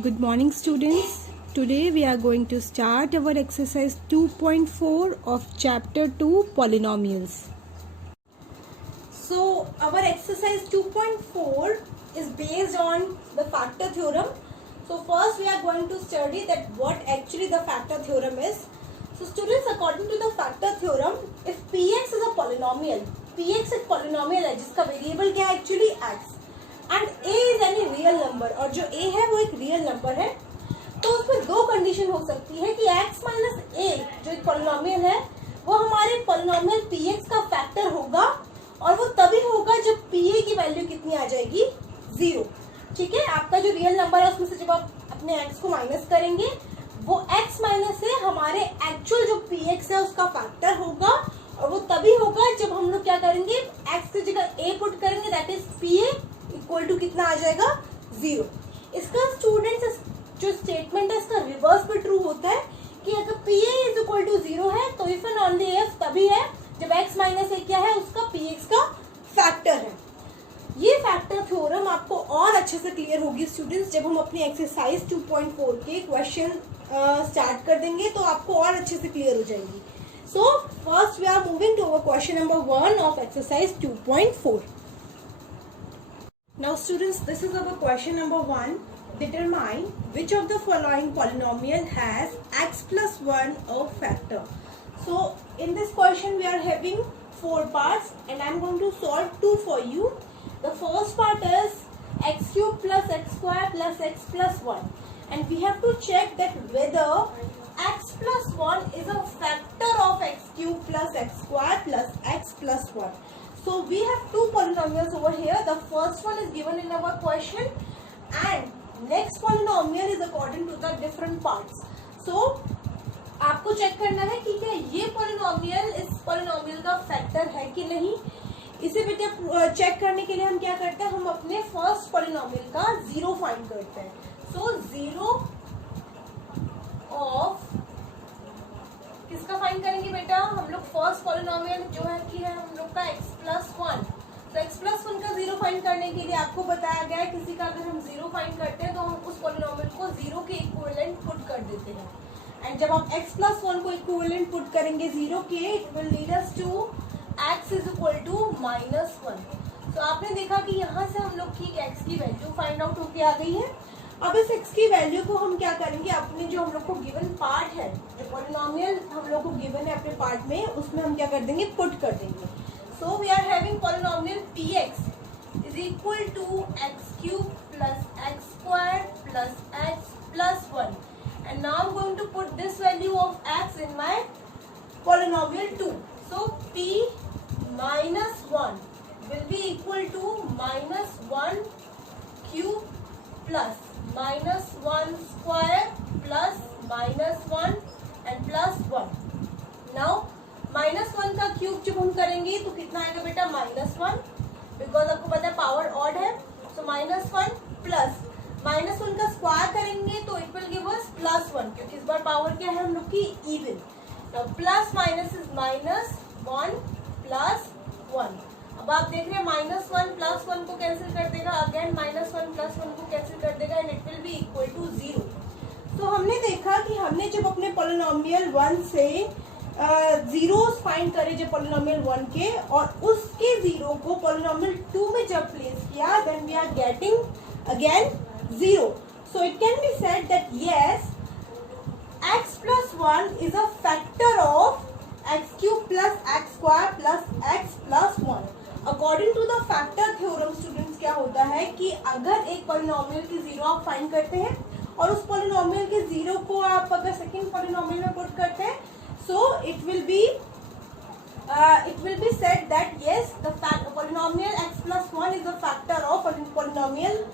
Good morning, students. Today we are going to start our exercise 2.4 of chapter 2 polynomials. So our exercise 2.4 is based on the factor theorem. So first we are going to study that what actually the factor theorem is. So students, according to the factor theorem, if px is a polynomial, px एक polynomial है जिसका variable क्या है actually x. And a is any real number, और जो a है वो एक रियल नंबर है, तो उसमें दो कंडीशन हो सकती है कि x माइनस a जो एक पॉलिनोमियल है वो हमारे पॉलिनोमियल px का फैक्टर होगा, और वो तभी होगा जब pa की वैल्यू कितनी आ जाएगी, 0. ठीक है, आपका जो रियल नंबर है उसमें से जब आप अपने x को माइनस करेंगे वो x माइनस से हमारे एक्चुअल जो px है उसका फैक्टर होगा, और वो तभी होगा जब हम लोग क्या करेंगे, x की जगह a पुट करेंगे, that is pa equal to कितना आ जाएगा, 0. इसका स्टूडेंट्स जो स्टेटमेंट है इसका रिवर्स भी ट्रू होता है कि अगर pa इज इक्वल टू 0 है तो इफ एंड ओनली इफ तभी है जब x माइनस a क्या है उसका px का फैक्टर है. ये फैक्टर थ्योरम आपको और अच्छे से क्लियर होगी स्टूडेंट्स जब हम अपनी एक्सरसाइज 2.4 के क्वेश्चन स्टार्ट कर देंगे, तो आपको और अच्छे से क्लियर हो जाएंगी. So first we are moving to our question number 1 of exercise 2.4. Now students, this is our question number 1. Determine which of the following polynomial has x plus 1 a factor. So in this question we are having 4 parts and I am going to solve 2 for you. The first part is x cube plus x square plus x plus 1, and we have to check that whether x plus 1 is a factor of x cube plus x square plus x plus 1. So we have two polynomials over here. The first one is given in our question and next polynomial is according to the different parts. So आपको check करना है कि क्या ये polynomial इस polynomial का factor है कि नहीं. इसे बेटा चेक करने के लिए हम क्या करते हैं, हम अपने फर्स्ट polynomial का जीरो फाइंड करते हैं. So जीरो ऑफ किसका फाइंड करेंगे बेटा, हम लोग फर्स्ट पॉलिनोमियल जो है कि है हम लोग का x प्लस 1. तो x प्लस 1 का जीरो फाइंड करने के लिए आपको बताया गया है किसी का अगर हम जीरो फाइंड करते हैं तो हम उस पॉलिनोमियल को जीरो के इक्विवेलेंट पुट कर देते हैं. एंड जब आप x प्लस 1 को इक्विवेलेंट पुट करेंगे जीरो के, it will lead us to x is equal to minus 1. तो आपने देखा कि यहाँ से हम लोग की x की वैल्यू फाइंड आउट होके आ गई है. अब इस x की वैल्यू को हम क्या करेंगे, अपने जो हम लोग को गिवन पार्ट है, जो पॉलिनोमियल हम लोग को गिवन है अपने पार्ट में, उसमें हम क्या कर देंगे, पुट कर देंगे. So we are having polynomial px is equal to x cube plus x square plus x plus 1, and now I am going to put this value of x in my polynomial 2. So p minus 1 will be equal to minus 1 cube plus minus 1 square plus minus 1 and plus 1. Now minus 1 का cube जब हम करेंगे तो कितना आएगा बेटा, minus 1, because आपको पता है पावर ऑड है. सो माइनस 1 प्लस माइनस 1 का स्क्वायर करेंगे तो it will give us plus 1, क्योंकि इस बार पावर क्या है हम लोग की, even. Now plus minus is minus 1 plus 1. अब आप देख रहे हैं माइनस 1 प्लस 1 को कैंसिल कर देगा, अगेन माइनस 1 प्लस 1 को कैंसिल कर देगा, and it will be equal to 0. तो हमने देखा कि हमने जब अपने पॉलिनोमियल 1 से जीरोस फाइंड करे जब पॉलिनोमियल 1 के, और उसके जीरो को पॉलिनोमियल 2 में जब प्लेस किया, then we are getting again 0. So it can be said that yes x plus 1 is a factor of x cube plus x square plus x plus 1. According to the factor theorem students क्या होता है कि अगर एक polynomial की zero आप find करते हैं और उस पॉलिनोमियल के जीरो को आप अगर सेकंड पॉलिनोमियल में पुट करते हैं, so it will B said that yes the polynomial x plus 1 is a factor of polynomial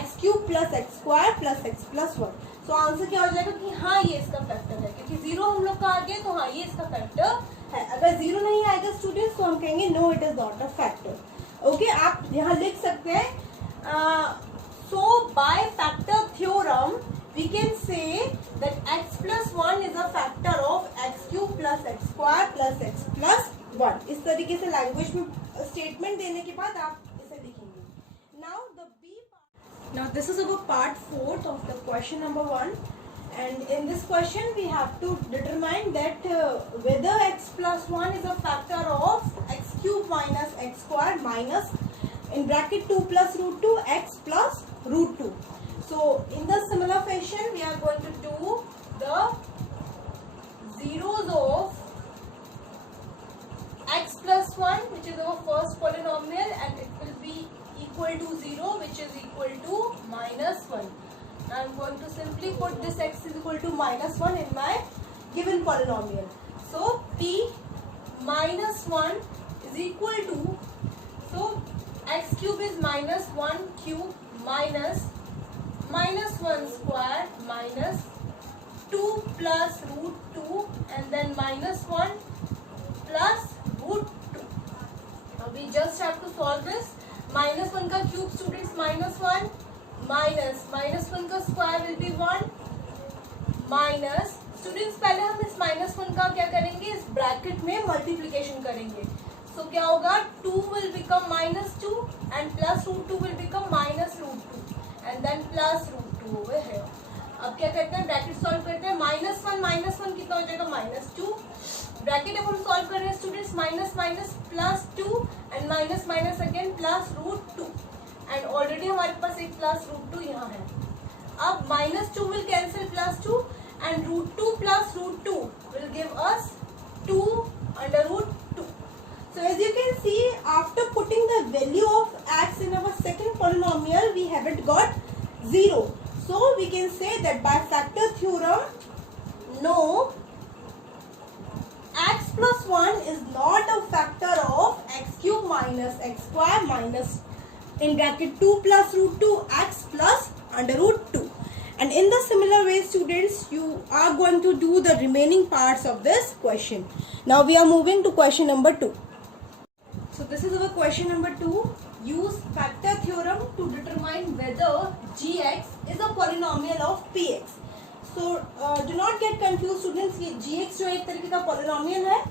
x cube plus x square plus x plus 1. तो आंसर क्या हो जाएगा कि हाँ ये इसका फैक्टर है, क्योंकि जीरो हम लोग का आ गया तो हाँ ये इसका फैक्टर है. अगर जीरो नहीं आएगा स्टूडेंट्स तो हम कहेंगे no it is not a factor. Okay, आप यहाँ लिख सकते हैं. So by factor theorem we can say that x plus 1 is a factor of x cube plus x square plus x plus 1. इस तरीके से लैंग्वेज में स्टेटमेंट देने के बाद आप इसे लिखेंगे. Now the B. Now this is our part 4th of the question number 1, and in this question we have to determine that whether x plus 1 is a factor of x cube minus x squared minus in bracket 2 plus root 2 x plus root 2. So in the similar fashion we are going to do the zeros of x plus 1, which is our first polynomial, and it will be equal to 0, which is equal to minus 1. I am going to simply put this x is equal to minus 1 in my given polynomial. So p minus 1 is equal to, so x cube is minus 1 cube minus 1 square minus 2 plus root 2 and then minus 1 plus root 2. Now we just have to solve this. minus 1 का cube students minus 1 minus 1 का square will be 1 minus students पहले हम इस minus 1 का क्या करेंगे, इस bracket में मल्टीप्लिकेशन करेंगे. सो क्या होगा, 2 will become minus 2 and plus root 2 will become minus root 2 and then plus root 2 over here. अब क्या करते हैं, ब्रैकेट सॉल्व करते हैं. minus 1 कितना हो जाएगा, -2. ब्रैकेट अब हम सॉल्व कर रहे हैं students, minus minus plus 2 and minus minus again plus root 2 and already हमारे पास एक प्लस रूट 2 यहाँ है. अब -2 will cancel plus 2 and root 2 plus root 2 will give us 2 under root 2. So as you can see, after putting the value of x in our second polynomial, we haven't got 0. So we can say that by factor theorem, no, x plus 1 is not a factor of x cube minus x square minus in bracket 2 plus root 2 x plus under root 2. And in the similar way students, you are going to do the remaining parts of this question. Now we are moving to question number 2. So this is our question number 2. Use factor theorem to determine whether gx is a polynomial of px. So do not get confused students. ये gx जो एक तरीके का polynomial है,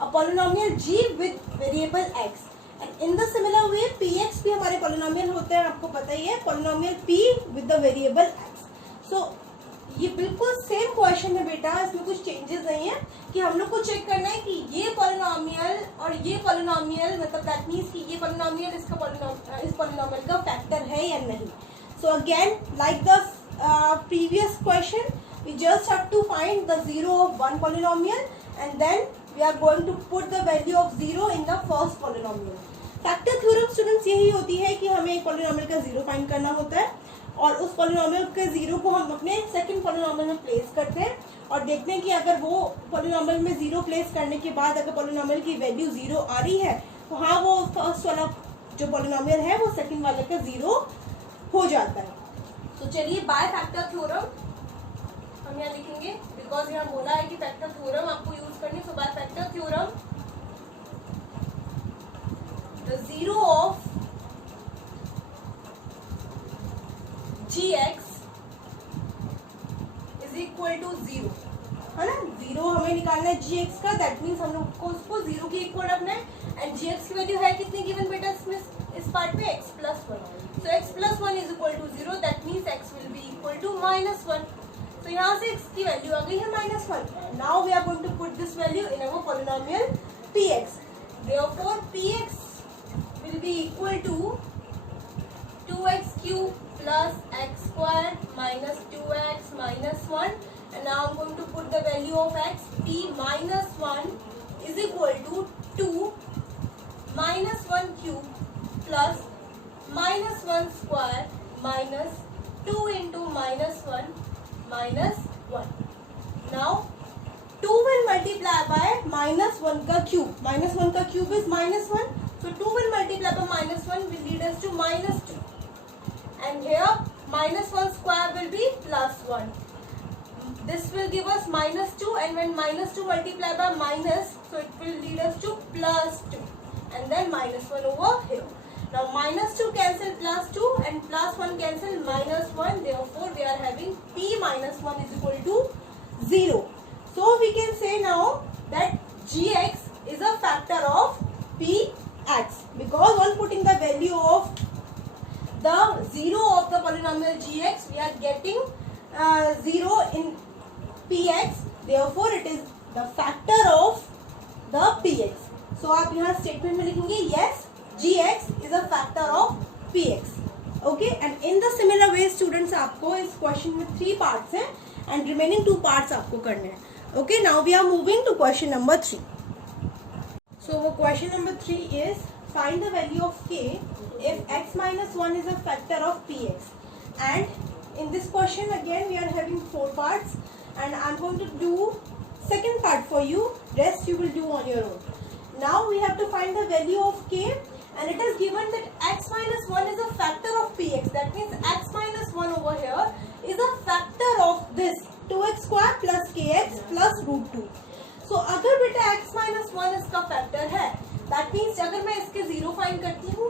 a polynomial g with variable x. And in the similar way px भी हमारे polynomial होते हैं, आपको पता ही है, polynomial p with the variable x. So ये बिल्कुल सेम क्वेश्चन है बेटा, इसमें कुछ चेंजेस नहीं है कि हम लोग को चेक करना है कि ये पॉलिनोमियल और ये पॉलिनोमियल, मतलब दैट मीन्स कि ये पॉलिनोमियल इस पॉलिनोमियल का फैक्टर है या नहीं. So again like the previous question, we just have to find the zero of one polynomial and then we are going to put the value of 0 in the first polynomial. Factor theorem students यही होती है कि हमें एक polynomial का zero find करना होता है और उस पॉलिनोमियल के जीरो को हम अपने सेकंड पॉलिनोमियल में प्लेस करते हैं और देखते हैं कि अगर वो पॉलिनोमियल में जीरो प्लेस करने के बाद अगर पॉलिनोमियल की वैल्यू जीरो आ रही है तो हाँ, वो फर्स्ट वाला जो पॉलिनोमियल है वो सेकंड वाले का जीरो हो जाता है. तो चलिए बाय फैक्टर थ्योरम हम यहाँ लिखेंगे, बिकॉज यहाँ बोला है कि फैक्टर थ्योरम आपको यूज करनी. So by factor theorem the zero of gx is equal to 0, है ना. जीरो हमें निकालना है gx का, दैट मीन्स हम लोग को उसको जीरो की इक्वल रखना है. एंड gx की वैल्यू है कितनी गिवन बेटा इसमें, इस पार्ट में x plus 1. So x plus 1 is equal to 0. That means x will be equal to -1. So यहाँ से x की वैल्यू आ गई है -1. Now we are going to put this value in our polynomial px. Therefore px will be equal to 2x cube plus x squared minus 2x minus 1. And now I'm going to put the value of x. P minus 1 is equal to 2 minus 1 cube plus minus 1 square minus 2 into minus 1 minus 1. Now 2 will multiply by minus 1 का cube. Minus 1 का cube is minus 1. So 2 will multiply by minus 1 will lead us to minus 2. And here minus 1 square will be plus 1. This will give us minus 2, and when minus 2 multiply by minus, so it will lead us to plus 2. And then minus 1 over here. Now minus 2 cancel plus 2 and plus 1 cancel minus 1. Therefore we are having p minus 1 is equal to 0. So we can say now that gx is a factor of px because on putting the value of the zero of the polynomial gx, we are getting 0 in px, therefore it is the factor of the px. So आप यहाँ statement में लिखेंगे yes gx is a factor of px. Okay, and in the similar way students, आपको इस question में 3 parts हैं and remaining 2 parts आपको करने हैं. Okay, now we are moving to question number 3. So question number 3 is find the value of k if x minus 1 is a factor of px. And in this question again we are having 4 parts and I am going to do second part for you, rest you will do on your own. Now we have to find the value of k and it is given that x minus 1 is a factor of px. That means x minus 1 over here is a factor of this 2x square plus kx plus root 2. So अगर बेटा x minus 1 इसका factor है, that means अगर मैं इसके 0 find करती हूँ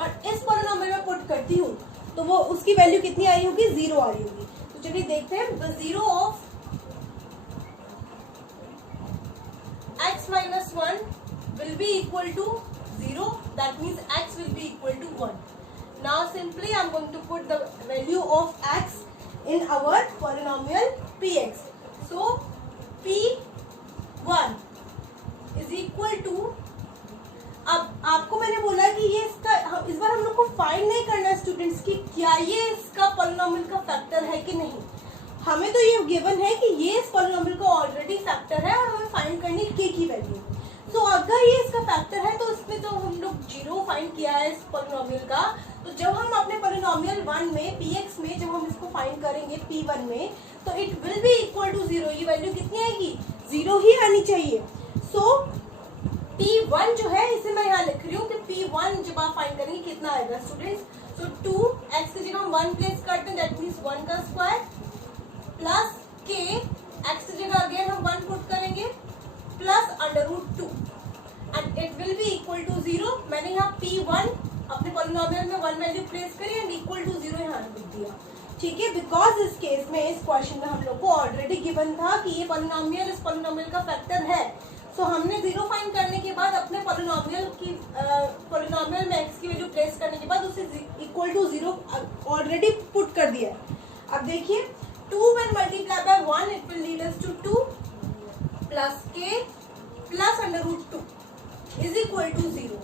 और इस पॉलिनोमियल में पुट करती हूँ तो वो उसकी वैल्यू कितनी आ रही होगी? 0 आ रही होगी. तो चलिए देखते हैं. The 0 of x minus 1 will be equal to 0, that means x will be equal to 1. Now simply I am going to put the value of x in our polynomial px. So p1 is equal to, अब आपको मैंने बोला कि ये इसका इस बार हम लोग को फाइंड नहीं करना है स्टूडेंट्स कि क्या ये इसका पॉलिनोमियल का फैक्टर है कि नहीं. हमें तो ये गिवन है कि ये इस पॉलिनोमियल का ऑलरेडी फैक्टर है और हमें फाइंड करनी k की वैल्यू. तो अगर ये इसका फैक्टर है तो इसमें तो हम लोग 0 फाइंड किया है इस पॉलिनोमियल का. तो जब हम अपने पॉलिनोमियल 1 में px में जब हम इसको फाइंड करेंगे p1 में तो it will be equal to 0. ये वैल्यू कितनी आएगी? 0 ही आनी चाहिए. सो p1 जो है इसे मैं यहाँ लिख रही हूँ कि p1 जब आप फाइंड करेंगे कितना आएगा स्टूडेंट्स. सो 2x की जगह हम 1 प्लेस करते हैं, दैट मीन्स 1 का स्क्वायर प्लस k, x की जगह अगेन हम 1 पुट करेंगे plus under root 2 and it will be equal to 0. मैंने यहाँ p1 अपने पॉलिनोमियल में 1 वैल्यू प्लेस करी एंड इक्वल टू 0 यहाँ लिख दिया. ठीक है, बिकॉज इस केस में इस क्वेश्चन में हम लोग को ऑलरेडी गिवन था कि ये पॉलिनोमियल इस पॉलिनोमियल का फैक्टर है. सो हमने 0 फाइंड करने के बाद अपने पॉलिनोमियल में x की वैल्यू प्लेस करने के बाद उसे इक्वल टू 0 ऑलरेडी पुट कर दिया है. अब देखिए 2 when multiplied by 1 it will lead us to 2 plus k plus under root 2 is equal to 0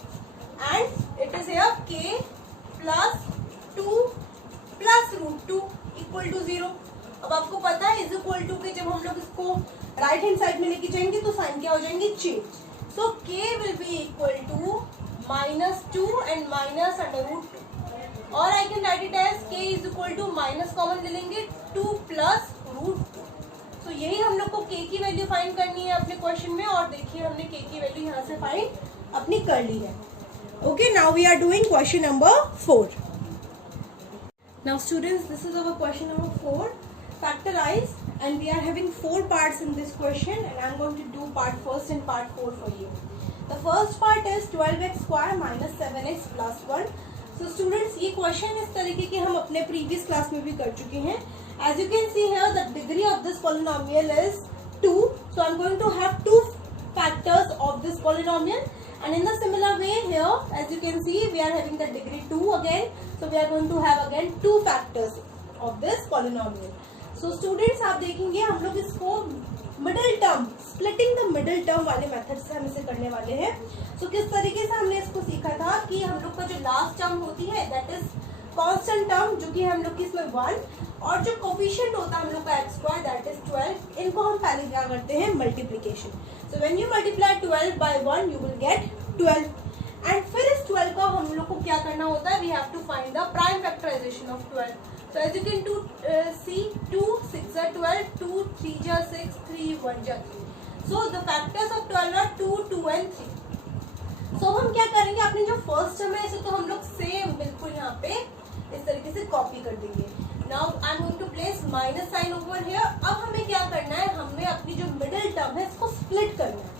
and it is here k plus 2 plus root 2 equal to 0. अब आपको पता है is equal to के जब हम लोग इसको राइट हैंड साइड में लेके जाएंगे तो साइन क्या हो जाएंगे? Change. So k will be equal to -2 and minus under root 2 और I can write it as k is equal to minus common ले लेंगे 2 plus root 2. तो यही हम लोग को k की वैल्यू फाइंड करनी है अपने क्वेश्चन में और देखिए हमने k की वैल्यू यहाँ से फाइंड अपनी कर ली है. Okay, now we are doing question number 4. Now students, this is our question number 4, factorize, and we are having 4 parts in this question and I am going to do part first and part 4 for you. The first part is 12x square minus 7x plus 1. So students, ये question इस तरीके के हम अपने previous class में भी कर चुके हैं. As you can see here, the degree of this polynomial is 2. So I am going to have 2 factors of this polynomial. And in the similar way here, as you can see, we are having the degree 2 again. So we are going to have again 2 factors of this polynomial. So students, आप देखेंगे हम लोग इसको middle term, splitting the middle term वाले method से हम इसे करने वाले हैं. सो किस तरीके से हमने इसको सीखा था कि हम लोग का जो लास्ट टर्म होती है दैट इज कांस्टेंट टर्म, जो कि हम लोग की इसमें 1, और जो कोफिशिएंट होता है हम लोग का x स्क्वायर दैट इज 12. इनको हम पहले क्या करते हैं? Multiplication. So when you multiply 12 by 1 you will get 12 and फिर इस 12 का हम लोग को क्या करना होता है? We have to find the prime factorization of 12. So as you can see, 2 6 are 12, 2 3 are 6, 3 1 are 3. So the factors of 12 are 2, 2 and 3. So हम क्या करेंगे? अपनी जो फर्स्ट टर्म है इसे तो हम लोग सेम बिल्कुल यहाँ पे इस तरीके से कॉपी कर देंगे. Now I am going to place minus sign over here. अब हमें क्या करना है? हमें अपनी जो मिडिल टर्म है इसको स्प्लिट करना है.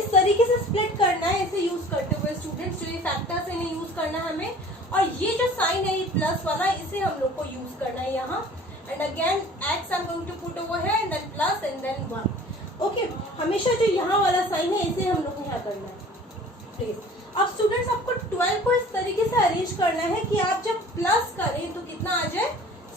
इस तरीके से स्प्लिट करना है इसे यूज करते हुए स्टूडेंट्स. जो ये फैक्टर्स है इन्हें यूज करना है हमें, और ये जो साइन है ये प्लस वाला इसे हम लोग को यूज करना है यहाँ. And again x I am going to put over है and then plus and then 1. Okay, हमेशा जो यहाँ वाला साइन है इसे हम लोग को यहाँ करना है प्लीज. अब स्टूडेंट्स आपको 12 को इस तरीके से अरेंज करना है कि आप जब प्लस करें तो कितना आ जाए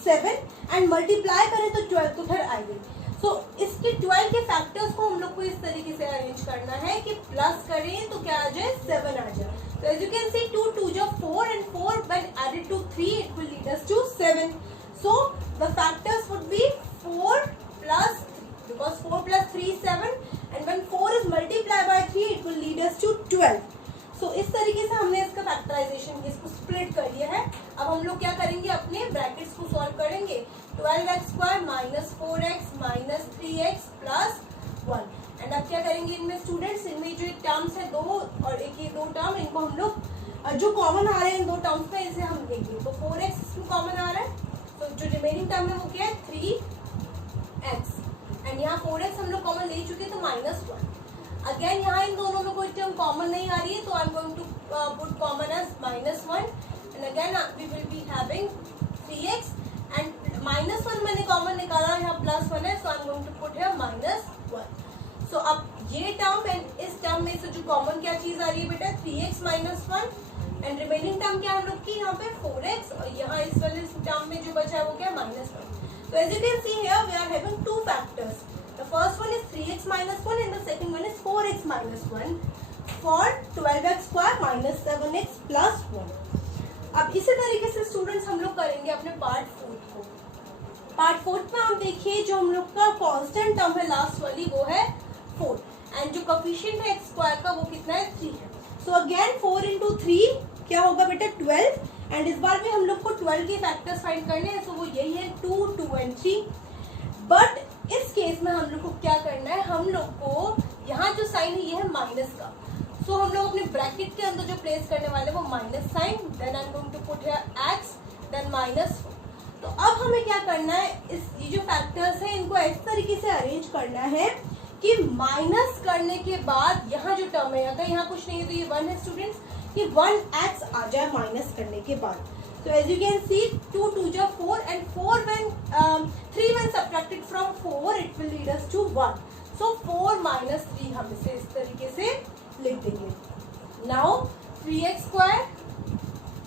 7 एंड मल्टीप्लाई करें तो 12 तो फिर आएगी। सो इसके 12 के फैक्टर्स को हम लोग को इस तरीके से अरेंज करना है कि प्लस करें तो क्या आ जाए 7 आ जाए। तो एज यू कैन सी 2 2 जो 4 and 4 when added to 3 it will lead us to 7. So the factors would be 4 plus 3 because 4 plus 3 is 7 and when 4 is multiplied by 3 it will lead us to 12. सो इस तरीके से हमने इसका factorisation इसको split कर लिया है। अब हम लोग क्या करेंगे, अपने ब्रैकेट्स को सॉल्व करेंगे। 12x square minus 4x minus 3x plus 1 and अब क्या करेंगे इनमें स्टूडेंट्स, इनमें जो टर्म्स है 2 और एक ये 2 टर्म, इनको हम लोग जो कॉमन आ रहे हैं इन 2 टर्म्स में इसे हम लेंगे। तो 4x इसमें कॉमन आ रहा है तो जो रिमेनिंग टर्म है वो क्या है 3x एंड यहाँ 4x हम लोग कॉमन ले चुके तो माइनस 1। अगेन यहाँ इन दोनों में कोई टर्म कॉमन नहीं आ रही है तो I am going to put common as -1 and again we will be having 3x and -1 मैंने कॉमन निकाला, यहाँ +1 है so I am going to put here -1। सो अब ये टर्म एंड इस टर्म में से जो कॉमन क्या चीज आ रही है बेटा 3x -1 एंड रिमेनिंग टर्म क्या हम लोग की यहाँ पे 4x और यहाँ इस वाले टर्म में जो बचा है वो क्या -1। तो as you can see here we are having 2 factors. The first one is 3x minus 1 and the second one is 4x minus 1 for 12x square minus 7x plus 1. अब इसी तरीके से स्टूडेंट्स हम लोग करेंगे अपने पार्ट 4 को। पार्ट 4 में हम देखिए जो हम लोग का कांस्टेंट टर्म है लास्ट वाली वो है 4 एंड जो कोफिशिएंट है x स्क्वायर का वो कितना है 3 है। सो अगेन 4 into 3 क्या होगा बेटा 12 एंड इस बार भी हम लोग को 12 के फैक्टर्स फाइंड करने हैं। सो वो यही है 2 2 and 3 बट इस केस में हम लोग को क्या करना है, हम लोग को यहाँ जो साइन है ये है माइनस का। सो हम लोग अपने ब्रैकेट के अंदर जो प्लेस करने वाले वो minus sign, then I am going to put here x then -4। तो अब हमें क्या करना है, इस ये जो फैक्टर्स हैं इनको इस तरीके से अरेंज करना है कि माइनस करने के बाद यहाँ जो टर्म है अगर यहाँ कुछ नहीं है तो ये 1 है स्टूडेंट्स, ये 1x आ जाए माइनस करने के बाद। So as you can see 2 2 जो 4 and 4 when 3 when subtracted from 4 it will lead us to 1. So 4 minus 3 हम इसे इस तरीके से लिख देंगे। Now 3x square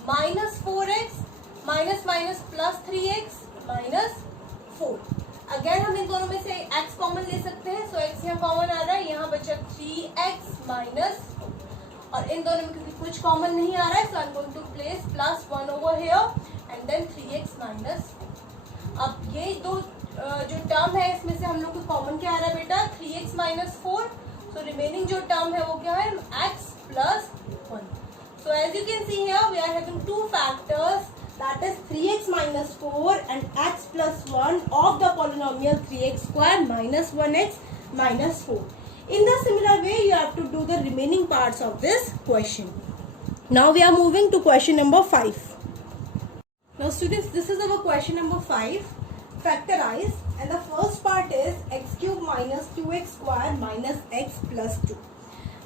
minus 4x minus minus plus 3x minus 4. Again हम इन दोनों में से x कॉमन ले सकते हैं। So x यहाँ कॉमन आ रहा है, यहाँ बचा 3x minus 4 और इन दोनों में क्योंकि कुछ कॉमन नहीं आ रहा है so I am going to place +1 over here and then 3x minus 4। अब ये दो जो टर्म है इसमें से हम लोग को कॉमन क्या आ रहा है बेटा 3x minus 4। सो रिमेनिंग जो टर्म है वो क्या है x plus 1। So as you can see here we are having 2 factors that is 3x minus 4 and x plus 1 of the polynomial 3x square minus 1x minus 4. In the similar way, you have to do the remaining parts of this question. Now we are moving to question number 5. Now students, this is our question number 5. Factorize, and the first part is x cube minus 2x square minus x plus 2.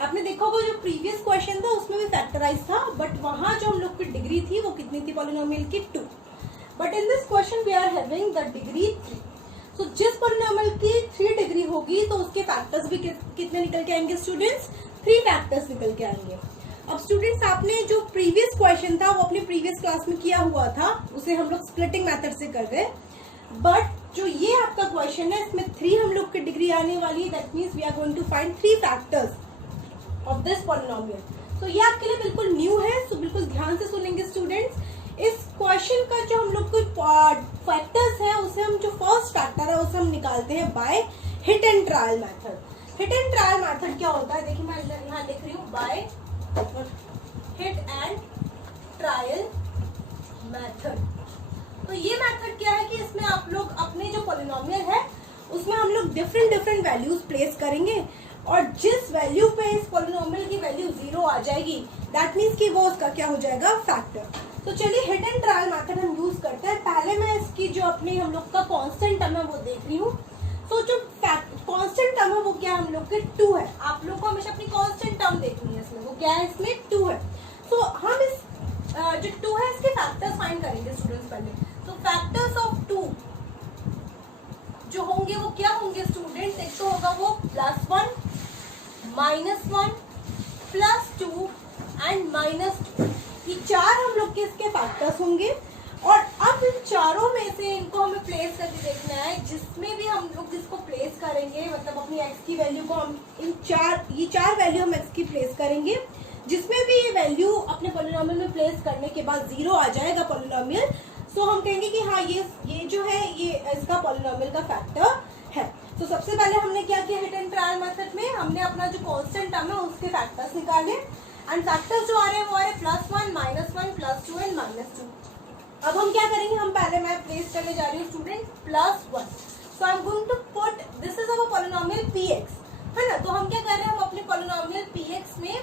आपने देखा होगा जो previous question था उसमें भी factorise था but वहां जो हम लोग की डिग्री थी वो कितनी थी पॉलिनोमियल की 2, but in this question we are having the degree 3. So जिस पॉलिनोमियल की 3 डिग्री होगी तो उसके फैक्टर्स भी कितने निकल के आएंगे स्टूडेंट्स, 3 फैक्टर्स निकल के आएंगे। अब स्टूडेंट्स आपने जो प्रीवियस क्वेश्चन था वो अपने प्रीवियस क्लास में किया हुआ था, उसे हम लोग स्प्लिटिंग मेथड से कर गए, बट जो ये आपका क्वेश्चन है इसमें 3 हम लोग की डिग्री आने वाली है। That means we are going to find 3 factors of this polynomial. तो ये आपके लिए बिल्कुल न्यू है, सो बिल्कुल ध्यान से सुनेंगे स्टूडेंट्स। इस क्वेश्चन का जो हम लोग को फैक्टर्स है उसे हम जो फर्स्ट फैक्टर है उसे हम निकालते हैं by hit and trial method. Hit and trial method क्या होता है, देखिए मैं यहाँ लिख रही हूँ by hit and trial method. तो ये मेथड क्या है कि इसमें आप लोग अपने जो पॉलिनोमियल है उसमें हम लोग डिफरेंट वैल्यूज प्लेस करेंगे और जिस वैल्यू पे इस पॉलिनोमियल की वैल्यू 0 आ जाएगी दैट मीन्स कि वो उसका क्या हो जाएगा फैक्टर। तो चलिए हिट एंड ट्रायल मेथड हम यूज करते हैं। पहले मैं इसकी जो अपनी हम लोग का कांस्टेंट टर्म है वो देख रही हूँ। तो जो कांस्टेंट टर्म है वो क्या हम लोग के 2 है। आप लोग को हमेशा अपनी कांस्टेंट टर्म देखनी है, इसमें वो क्या है, इसमें 2 है। तो हम इस जो 2 है इसके फैक्टर्स फाइंड करेंगे स्टूडेंट्स पहले। तो फैक्टर्स ऑफ 2 जो होंगे वो क्या होंगे स्टूडेंट्स, एक तो होगा वो +1 -1 +2 एंड माइनस 2। ये 4 हम लोग के इसके फैक्टर्स होंगे और अब इन चारों में से इनको हमें प्लेस करके देखना है। जिसमें भी हम लोग इसको प्लेस करेंगे, मतलब अपनी x की वैल्यू को हम ये चार वैल्यू हम x की प्लेस करेंगे। जिसमें भी ये वैल्यू अपने पॉलिनोमियल में प्लेस करने के बाद 0 आ जाएगा पॉलिनोमियल, सो हम कहेंगे कि हाँ ये जो है ये इसका पॉलिनोमियल का फैक्टर है। तो सबसे पहले हमने क्या किया, हिट एंड ट्रायल मेथड में हमने अपना जो कांस्टेंट टर्म है उसके फैक्टर्स निकाले एंड फैक्टर्स जो आ रहे हैं वो आ रहे +1, -1, +2 एंड -2। अब हम क्या करेंगे, हम पहले मैं प्लेस करने जा रही हूँ student +1। So I am going to put this is our polynomial px, है ना। तो हम क्या कर रहे हैं, हम अपने पॉलिनोमियल px में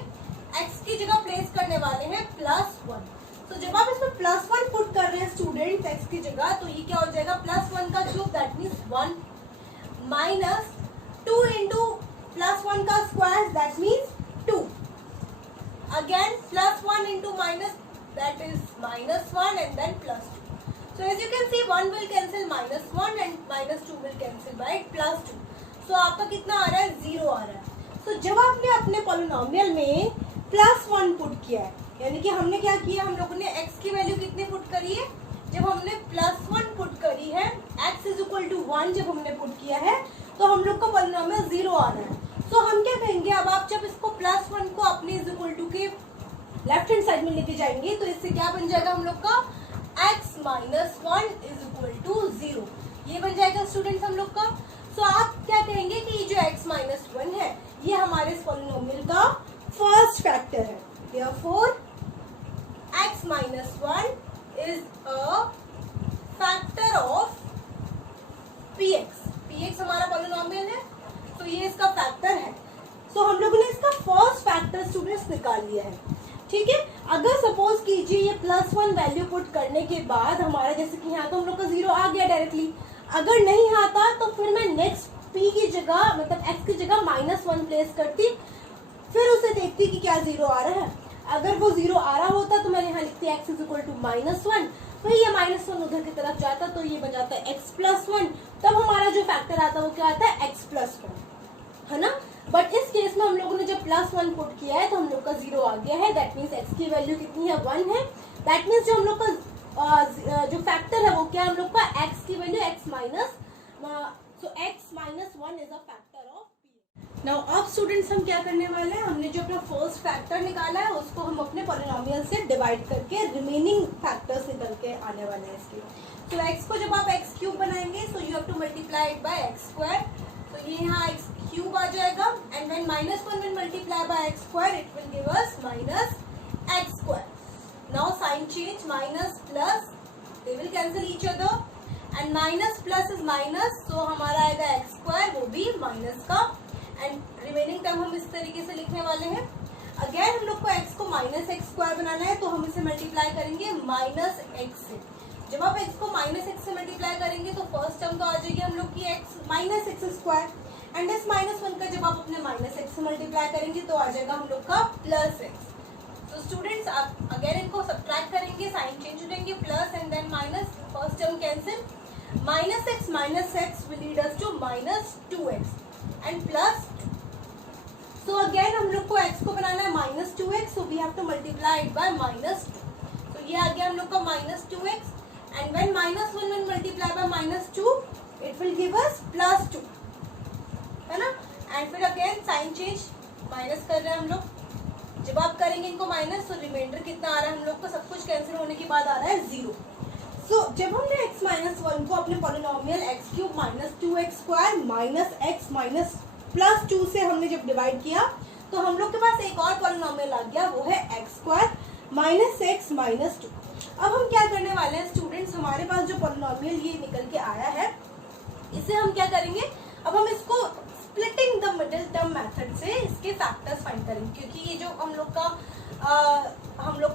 x की जगह प्लेस करने वाले हैं +1। तो जब आप इसमें +1 पुट कर रहे हैं स्टूडेंट x की जगह, तो ये क्या हो जाएगा, +1 का क्यूब दैट मीन्स 1 -2 इंटू +1 का square that means 2, again +1 into minus that is -1 and then +2. So as you can see 1 will cancel -1 and -2 will cancel by +2. So आपका कितना आ रहा है, 0 आ रहा है। So जब आपने अपने पॉलिनोमियल में +1 पुट किया है, यानी कि हमने क्या किया, हम लोगों ने x की वैल्यू कितनी पुट करी है, जब हमने +1 पुट करी है, x = 1 जब हमने पुट किया है, तो हम लोग का पॉलिनोमियल 0 आ रहा है। So हम क्या कहेंगे, अब आप जब इसको +1 को अपने = के लेफ्ट हैंड साइड में लेके जाएंगे, तो इससे क्या बन जाएगा हम लोग का, x - 1 = 0। ये बन जाएगा स्टूडेंट्स हम लोग का। सो आप क्या कहेंगे कि ये जो x - 1 है, ये हमारे इस पॉलिनोमियल का फर्स्ट फैक्टर है। Therefore x - 1 is a factor of px। px हमारा पॉलिनोमियल है, तो ये इसका फैक्टर है। सो हम लोगों ने इसका फर्स्ट फैक्टर स्टूडेंट्स निकाल लिया है, ठीक है। अगर सपोज कीजिए ये +1 वैल्यू पुट करने के बाद हमारा, जैसे कि यहाँ तो हम लोग का 0 आ गया डायरेक्टली, अगर नहीं आता तो फिर मैं नेक्स्ट p की जगह, मतलब x की जगह -1 प्लेस करती, फिर उसे देखती कि क्या 0 आ रहा है। अगर वो 0 आ रहा होता तो मैंने यहाँ लिखती x = -1, फिर ये -1 उधर की तरफ जाता तो ये बन जाता है x + 1, तब हमारा जो फैक्टर आता है वो क्या आता है, x + 1, है ना। बट इस केस में हम लोगों ने जब +1 पुट किया है तो हम लोग का 0 आ गया है, दैट मीन्स x की वैल्यू कितनी है, 1 है। दैट मीन्स जो हम लोग का जो फैक्टर है वो क्या है, हम लोग का x की value x - 1 is a factor of p। Now अब स्टूडेंट्स हम क्या करने वाले हैं, हमने जो अपना फर्स्ट फैक्टर निकाला है उसको हम अपने पॉलिनोमियल से डिवाइड करके रिमेनिंग फैक्टर्स निकल के आने वाले हैं इसके। तो x को जब आप x³ बनाएंगे, so you have to multiply it bye x²। तो ये यहाँ x³ आ जाएगा and when -1 will multiply by x² it will give us -x²। Now sign change, minus plus they will cancel each other and minus plus is minus, so हमारा आएगा x², वो भी minus का, and remaining term हम इस तरीके से लिखने वाले हैं। अगेन हम लोग को x को -x² बनाना है, तो हम इसे मल्टीप्लाई करेंगे -x से। जब आप x को -x से मल्टीप्लाई करेंगे तो फर्स्ट टर्म तो आ जाएगी हम लोग की x -x², एंड इस -1 का जब आप अपने -x से मल्टीप्लाई करेंगे तो आ जाएगा हम लोग का +x। तो स्टूडेंट्स आप अगेन इनको सब्ट्रैक्ट करेंगे, साइन चेंज हो जाएंगे, plus and then minus, first term cancel, -x will lead us to -2x and plus. So again हम लोग को x को बनाना है -2x, so we have to multiply it by -2। तो ये आ गया हम लोग का -2x and when -1 will multiply by -2 it will give us +2, है ना। एंड फिर अगेन साइन चेंज, माइनस कर रहे हैं हम लोग। जब आप करेंगे इनको माइनस, तो रिमाइंडर कितना आ रहा है हम लोग को, सब कुछ कैंसिल होने के बाद आ रहा है 0। सो जब हमने x - 1 को अपने पॉलिनोमियल x³ -2x² -x +2 से हमने जब डिवाइड किया, तो हम लोग के पास एक और पॉलिनोमियल आ गया, वो है x² -x -2। अब हम क्या करने वाले हैं स्टूडेंट्स, हमारे पास जो पॉलिनोमियल ये निकल के आया है, इसे हम क्या करेंगे, अब हम इसको splitting the middle term method से इसके फैक्टर्स फाइंड करेंगे, क्योंकि ये जो हम लोग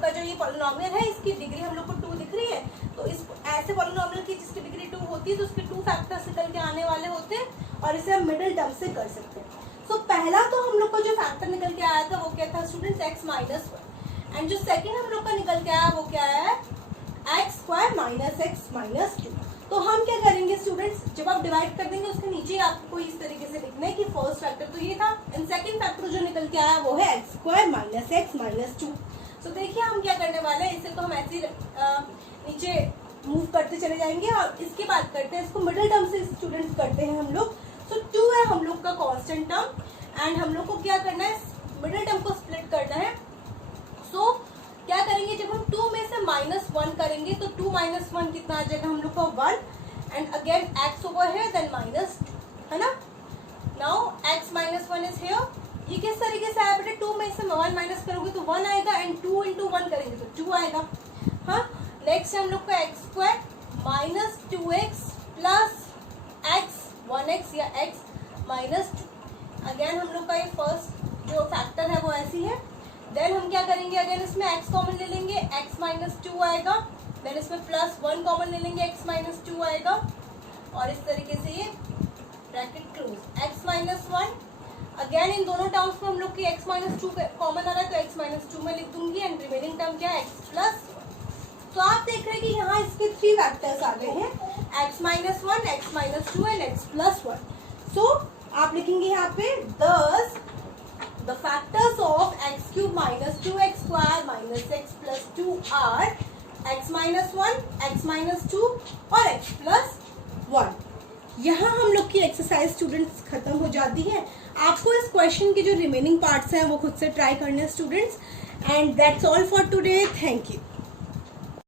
का जो ये पॉलिनोमियल है, इसकी डिग्री हम लोग को 2 दिख रही है। तो इस ऐसे पॉलिनोमियल की जिसकी डिग्री 2 होती है, तो उसके 2 फैक्टर्स निकल के आने वाले होते हैं, और इसे हम मिडिल टर्म से कर सकते हैं। सो पहला तो हम लोग को जो फैक्टर निकल के आया था वो क्या था स्टूडेंट्स, x - 1, एंड जो सेकेंड हम लोग का निकल के आया वो क्या है, x² -x -2। तो हम क्या करेंगे स्टूडेंट्स, जब आप डिवाइड कर देंगे उसके नीचे आपको इस तरीके से लिखना है कि फर्स्ट फैक्टर तो ये था एंड सेकंड फैक्टर जो निकल के आया वो है x square minus x minus 2। तो देखिए हम क्या करने वाले हैं, इसे तो हम ऐसे ही नीचे मूव करते चले जाएंगे और इसके बाद करते हैं इसको मिडिल टर्म से स्टूडेंट्स करते हैं हम लोग। सो 2 है हम लोग का कांस्टेंट टर्म एंड हम लोग को क्या करना है, मिडिल टर्म को स्प्लिट करना है। सो क्या करेंगे, जब हम 2 में से -1 करेंगे तो 2 - 1 कितना आ जाएगा हम लोग का 1 एंड अगेन x ओवर है देन माइनस, है ना। Now x -1 is here. ये किस तरीके से आया बेटा, 2 में से 1 माइनस करोगे तो 1 आएगा एंड 2 into 1 करेंगे तो 2 आएगा। हाँ, नेक्स्ट हम लोग का x square minus 2x plus x 1x या x माइनस 2। अगेन हम लोग का ये फर्स्ट जो फैक्टर है वो ऐसी है। देन हम क्या करेंगे, अगेन इसमें x कॉमन ले लेंगे, x माइनस 2 आएगा। देन इसमें +1 कॉमन ले लेंगे, x माइनस 2 आएगा और इस तरीके से ये bracket close. x minus 1 again in दोनों टर्म्स में हम लोग की x माइनस 2 कॉमन आ रहा है तो x माइनस 2 में लिख दूंगी एंड रिमेनिंग टर्म क्या है x प्लस। तो आप देख रहे हैं कि यहाँ इसके 3 फैक्टर्स आ गए हैं, x minus 1, x minus 2 and x plus 1। सो आप लिखेंगे यहाँ पे दस the factors of x cube minus 2x square minus x plus 2 are x minus 1, x minus 2 और x plus 1। यहाँ हम लोग की एक्सरसाइज स्टूडेंट्स खत्म हो जाती है। आपको इस क्वेश्चन के जो रिमेनिंग पार्ट्स हैं वो खुद से ट्राई करने हैं students and that's all for today. Thank you.